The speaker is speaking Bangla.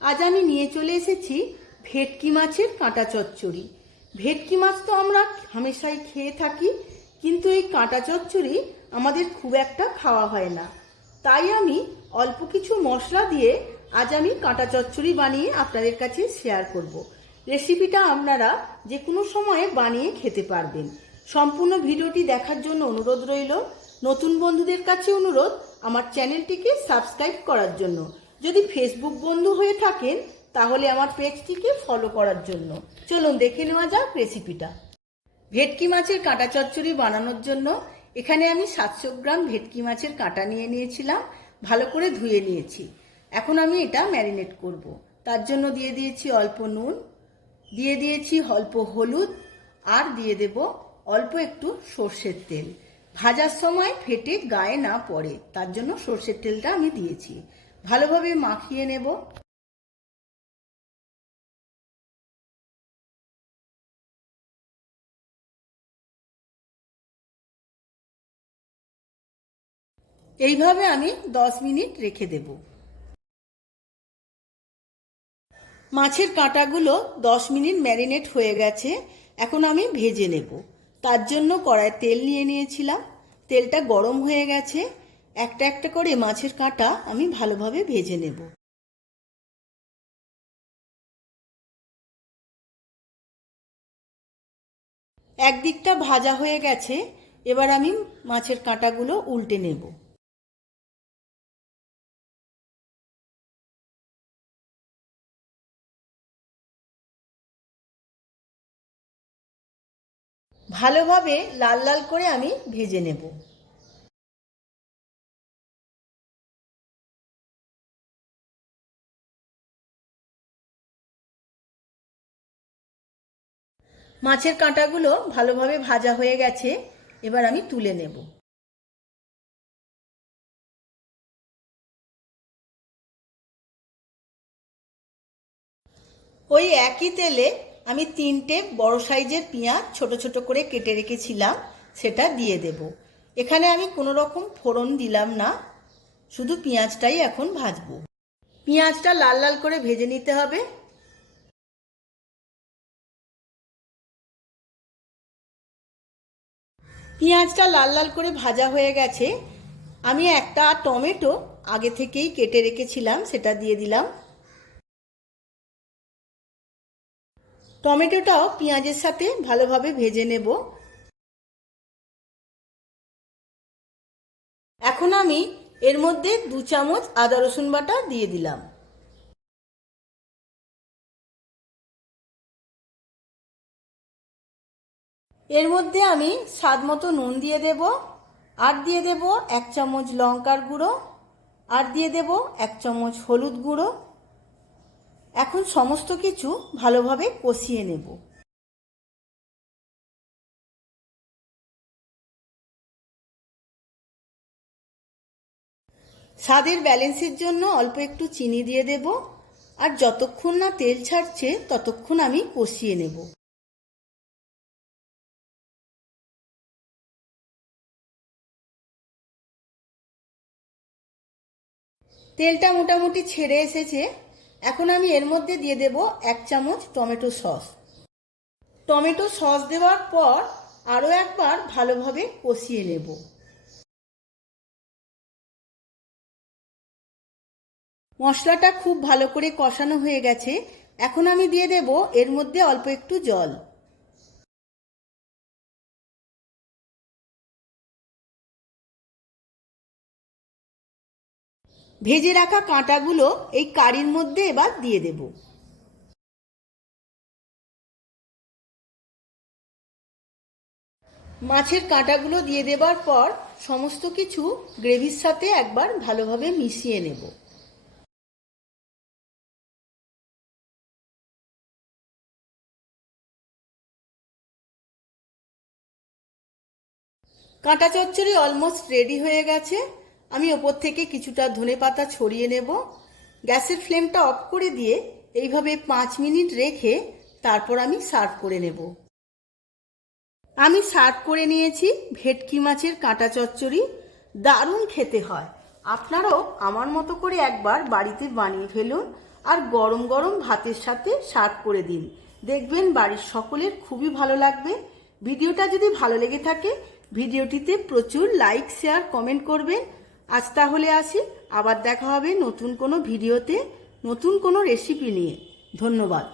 আজ আমি নিয়ে চলে এসেছি ভেটকি মাছের কাঁটা চচ্চড়ি। ভেটকি মাছ তো আমরা হামেশাই খেয়ে থাকি, কিন্তু এই কাঁটা চচ্চড়ি আমাদের খুব একটা খাওয়া হয় না। তাই আমি অল্প কিছু মশলা দিয়ে আজ আমি কাঁটা চচ্চড়ি বানিয়ে আপনাদের কাছে শেয়ার করব। রেসিপিটা আপনারা যে কোনো সময়ে বানিয়ে খেতে পারবেন। সম্পূর্ণ ভিডিওটি দেখার জন্য অনুরোধ রইল। নতুন বন্ধুদের কাছে অনুরোধ আমার চ্যানেলটিকে সাবস্ক্রাইব করার জন্য। যদি ফেসবুক বন্ধু হয়ে থাকেন তাহলে আমার পেজটিকে ফলো করার জন্য। চলুন দেখে নেওয়া যাক রেসিপিটা। ভেটকি মাছের কাঁটা চচ্চড়ি বানানোর জন্য এখানে আমি 700 গ্রাম ভেটকি মাছের কাঁটা নিয়ে নিয়েছিলাম, ভালো করে ধুয়ে নিয়েছি। এখন আমি এটা ম্যারিনেট করব। তার জন্য দিয়ে দিয়েছি অল্প নুন, দিয়ে দিয়েছি অল্প হলুদ, আর দিয়ে দেব অল্প একটু সর্ষের তেল। ভাজার সময় ফেটে গায়ে না পড়ে তার জন্য সর্ষের তেলটা আমি দিয়েছি। ভালোভাবে মাখিয়ে নেব। এইভাবে আমি 10 মিনিট রেখে দেব। মাছের কাঁটাগুলো 10 মিনিট ম্যারিনেট হয়ে গেছে। এখন আমি ভেজে নেব। তার জন্য কড়ায় তেল নিয়ে নিয়েছিলাম, তেলটা গরম হয়ে গেছে। একটা একটা করে মাছের কাঁটা আমি ভালোভাবে ভেজে নেব। একদিকটা ভাজা হয়ে গেছে, এবার আমি মাছের কাঁটাগুলো উল্টে নেব। ভালোভাবে লাল লাল করে আমি ভেজে নেব। মাছের কাঁটাগুলো ভালোভাবে ভাজা হয়ে গেছে, এবার আমি তুলে নেব। ওই একই তেলে আমি 3টে বড় সাইজের পেঁয়াজ ছোট ছোট করে কেটে রেখেছিলাম, সেটা দিয়ে দেব। এখানে আমি কোনো রকম ফোড়ন দিলাম না, শুধু পেঁয়াজটাই এখন ভাজবো। পেঁয়াজটা লাল লাল করে ভেজে নিতে হবে। পেঁয়াজটা লাল লাল করে ভাজা হয়ে গেছে। আমি একটা টমেটো আগে থেকেই কেটে রেখেছিলাম, সেটা দিয়ে দিলাম। টমেটোটাও পেঁয়াজের সাথে ভালোভাবে ভেজে নেব। এখন আমি এর মধ্যে 2 চামচ আদা রসুন বাটা দিয়ে দিলাম। এর মধ্যে আমি স্বাদ মতো নুন দিয়ে দেব, আর দিয়ে দেব 1 চামচ লঙ্কার গুঁড়ো, আর দিয়ে দেব 1 চামচ হলুদ গুঁড়ো। এখন সমস্ত কিছু ভালোভাবে কষিয়ে নেব। স্বাদের ব্যালেন্সের জন্য অল্প একটু চিনি দিয়ে দেব, আর যতক্ষণ না তেল ছাড়ছে ততক্ষণ আমি কষিয়ে নেব। তেলটা মোটামুটি ছেড়ে এসেছে। এখন আমি এর মধ্যে দিয়ে দেব 1 চামচ টমেটো সস। টমেটো সস দেওয়ার পর আরও একবার ভালোভাবে কষিয়ে নেব। মশলাটা খুব ভালো করে কষানো হয়ে গেছে। এখন আমি দিয়ে দেব এর মধ্যে অল্প একটু জল। ভেজে রাখা কাঁটাগুলো এই কারির মধ্যে এবার দিয়ে দেব। মাছের কাঁটাগুলো দিয়ে দেবার পর সমস্ত কিছু গ্রেভির সাথে একবার ভালোভাবে মিশিয়ে নেব। কাঁটা চচ্চড়ি অলমোস্ট রেডি হয়ে গেছে। আমি ওপর থেকে কিছুটা ধনেপাতা ছড়িয়ে নেব। গ্যাসের ফ্লেমটা অফ করে দিয়ে এইভাবে 5 মিনিট রেখে তারপর আমি সার্ভ করে নেব। আমি সার্ভ করে নিয়েছি ভেটকি মাছের কাঁটা চচ্চড়ি। দারুণ খেতে হয়। আপনারাও আমার মতো করে একবার বাড়িতে বানিয়ে ফেলুন আর গরম গরম ভাতের সাথে সার্ভ করে দিন। দেখবেন বাড়ির সকলের খুবই ভালো লাগবে। ভিডিওটা যদি ভালো লেগে থাকে ভিডিওটিতে প্রচুর লাইক, শেয়ার, কমেন্ট করবেন। আজ তাহলে আসি, আবার দেখা হবে নতুন কোনো ভিডিওতে, নতুন কোনো রেসিপি নিয়ে। ধন্যবাদ।